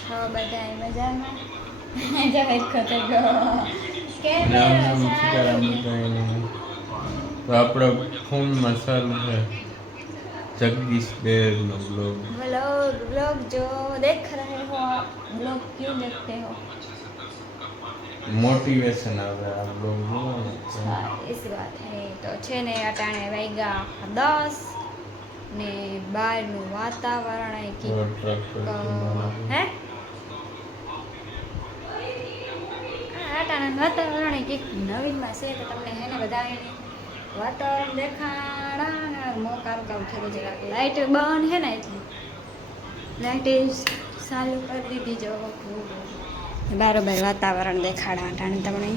છો બધા મજામાં? જવાય ખતો કેમ તો આપણો ફોનમાં ચાલુ છે જગદીશ બેરનો બ્લોગ ब्लॉग जो देख रहे हो आप ब्लॉग क्यों देखते हो? મોટિવેશન આવે આ બ્લોગ हाँ इस बात है तो छे ने अटाणे वाग्या 10 ने बहारનું વાતાવરણ હે કે હે અટાણે વાતાવરણ હે કે નવીનમાં છે તો તમને હે ને બધાને વાતાવરણ દેખાડા મોકારું કામ થયું જરાક લાઈટ બંધ હે ને એટલે લાઈટ ચાલુ કરી દીધી જો બરાબર વાતાવરણ દેખાડા અટાણે તમને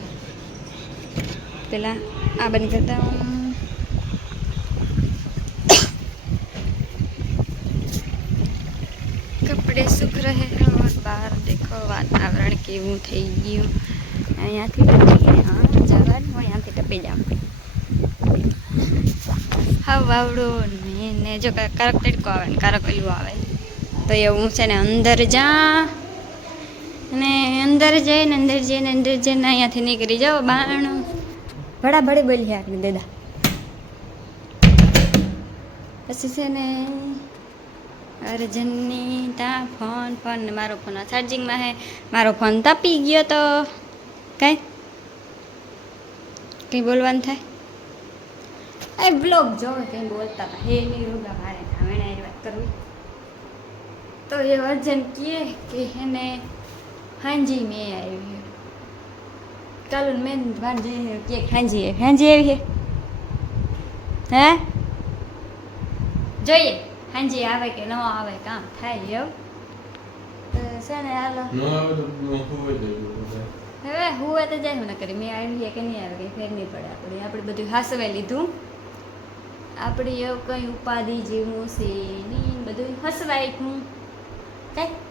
પેલા આ બંધ કરતા કપડે સુખ રહે और બહાર દેખો વાતાવરણ કેવું થઈ ગયું અહીંયાથી હા જવાનું અહીંયાથી ટપી જાવ હા વાવડું ને જો કારક તડકો આવે ને કારક પેલું આવે તો એવું છે ને અંદર જા અને અંદર જઈને અહીંયાથી નીકળી જાઓ બાણ બડા બડે બોલી આપણે દાદા પછી છે ને અર્જનની ત્યાં ફોન ને મારો ફોન ચાર્જિંગમાં હે મારો ફોન તપી ગયો તો કંઈ બોલવાનું થાય એ બ્લોગ જોવે કંઈ બોલતા હતા હે નહીં રૂગા મારે ધામેણા એ વાત કરવી તો એ અર્જન કહે કે એને હાંજી મેં આવી ચાલો મેં ભાંજી કે હાંજી આવી હે જોઈએ હાંજી આવે કે ન આવે કામ થાય એવું તો છે ને હાલો હવે હું તો જાય ને કરી મેં આવી કે નહીં આવે કંઈ ફેર નહીં પડે આપણે બધું હાસવે લીધું આપણે એવું કંઈ ઉપાધિ જેવું છે નહીં બધું હસવાય હું કાંઈ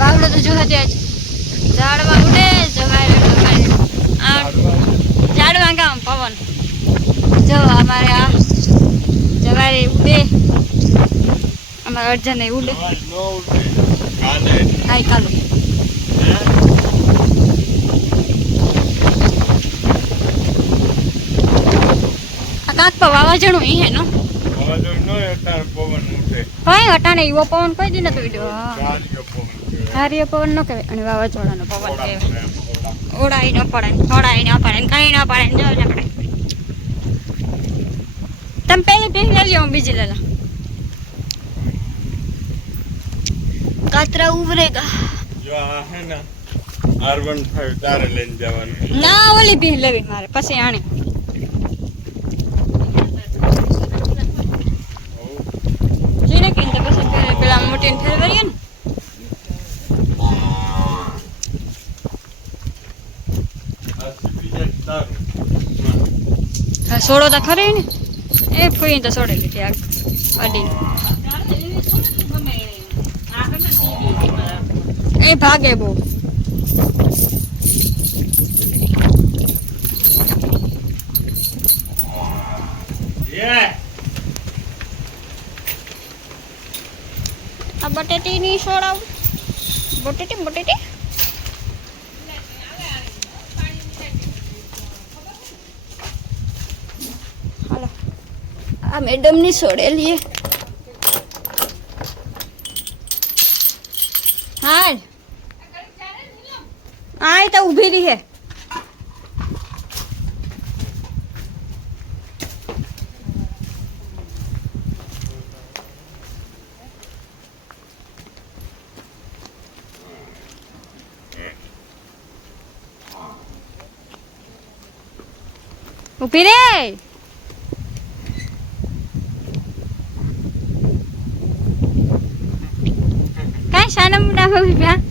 વાવડો તો જો ત્યાં ઝાડમાં ઉડે જવાય ઝાડમાં કામ પવન જો અમારે આ જવારે ઉડે અમારા અર્જને ઉડે હાય કાલો આ કાંક પર વાવાઝોડું હે નો કઈ અટાણે એવો પવન કોઈ દી નતો વિડિયો હારીયો પવન નો કહેવાય અને વાવાઝોડાનો પવન કહેવાય ઓડાઈ ન પડે થોડાઈ ન પડે કઈ ન પડે જો ને પડે તમે પહેલી પીસ લઈ લ્યો બીજી લેલા કાતરા ઉભરેગા જો આ હે ને R15 તારે લઈને જવાનું ના ઓલી પીસ લેવી મારે પછી આણે જીને કીને તો પછી પેલા મોટીને ઠેરવારીએ ને હા સોડો તો ખરી ને એ ફૂઈ તો સોડેલી છે અડી એ ભાગે બહુ આ બટેટી ની સોડાવ બટેટી હાલો આ મેડમ ની સોડેલી હાલ આય તો ઊભી રહી હે ઊભી રે. કાંઈ શાના મુના ઊભી ત્યાં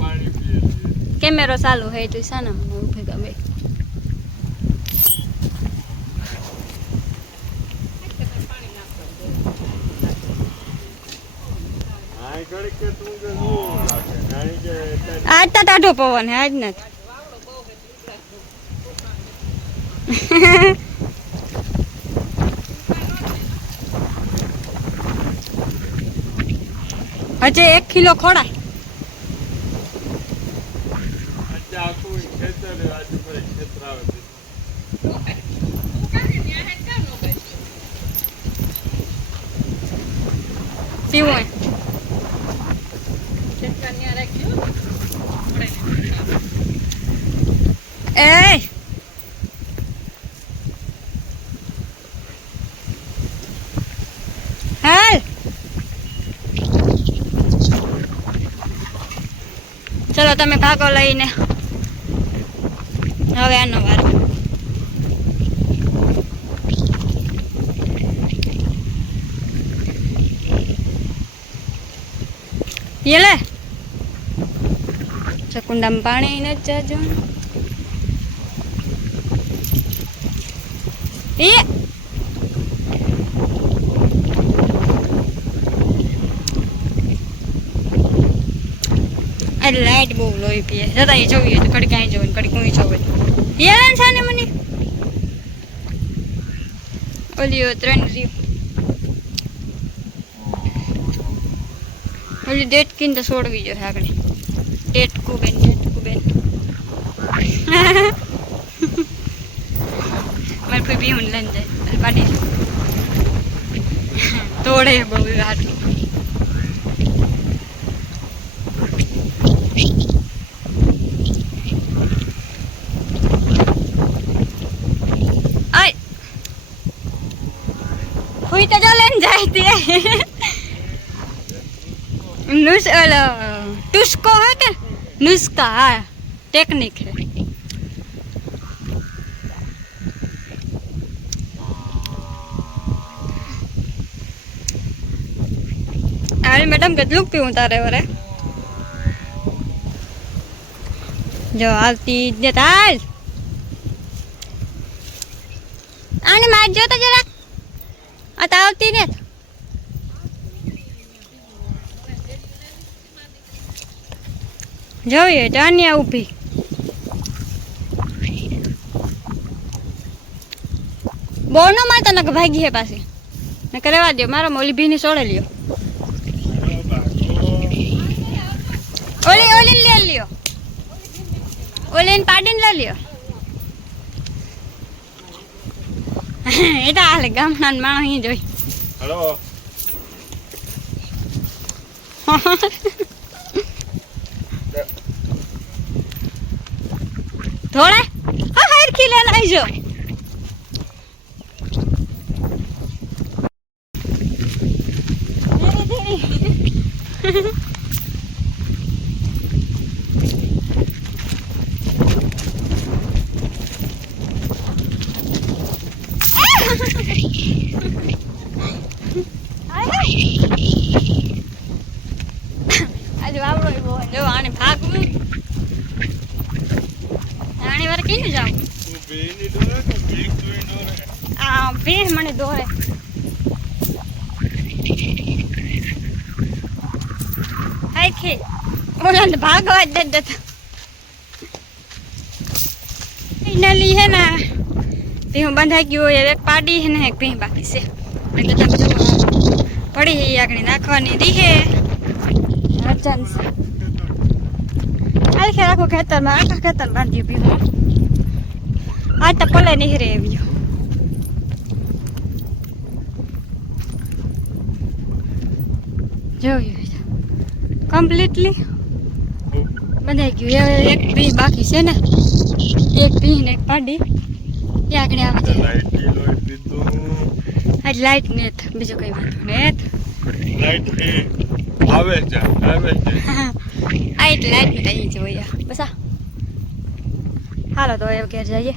પાણી પીએ છે. કેમેરો ચાલુ હે તો શાના મુના ઊભી ગમે. આય ઘડીક કે તું કે શું લાગે? આય કે આજ તો ટાઢો પવન હે આજ નથી. હજે 1 કિલો ખોડાય. આજે આખું ખેતર આજુબાજુ ખેતર આવે છે. પીવું હે. એ હાલ ચલો તમે ભાગો લઈને. હવે આનો વાર. યેલે ચકુંડામાં પાણી ન જાજો. એ લાઈટ બહુ લોહી પીએ. જતા એ જોઈએ તો કડી કાંઈ જોવે કડી કોઈ જોવે. યેલે છે ને મને ઓલી 3 રીપ ઓલી ડેટ કિન તો છોડવી જોઈએ આગળ. ડેટ કુબેન મારે કોઈ બી લઈને જાય પાડી તોડે બહુ આટલું. આય હુઈ તો જો લઈને જાય તે टुस्को है क्या नुस्खा हाँ टेक्निक है. अरे मैडम કેટલું પીવું તારે વરે જો આવતી જ તાલ આને મારજો તો જરા આ તો આવતી ને જોઈએ જાનિયા ઊભી. બોનો માતા નક ભાગી હે પાછી ને કરવા દો મારો ઓલી ભીની સોડે લ્યો. ઓલી લે લ્યો ઓલી પાડીને લે લ્યો. એ તો હાલે ગામના માણસ અહીં જોઈ. હેલો થોડા હા હાર ખીલે નાઈજો. આજે વાવડો બહુ જો આને ભાગવું આને વાર કઈ ન જાવ. તું બેની દોરે કે ભીખ જોઈ દોરે? આ ભીડ મને દોરે. હાય ખે ઓલા ભાગવા જ દે તો ફાઇનલી હે ને ભીહ બંધાઈ ગયો હોય. એક પાડી હે ને એક ભીહ બાકી છે એટલે તમે જો પડી આગળ નાખવાની રીહે અચાન છે. આખે રાખો ખેતરમાં આખા ખેતર બાંધી ભીહ આ તો પલે નીકળે આવ્યો. જોયું કમ્પ્લીટલી બંધાઈ ગયું. હવે એક ભીહ બાકી છે ને એક ભીહ ને એક પાડી એ આગળ આવે છે. લાઈટ ની લોહી પીધું. આજ લાઈટ નેત બીજું કઈ વાંધો નેત લાઈટ આવે છે આ એટલે લાઈટ ને કઈ જોઈએ બસ. હાલો તો હવે ઘેર જઈએ.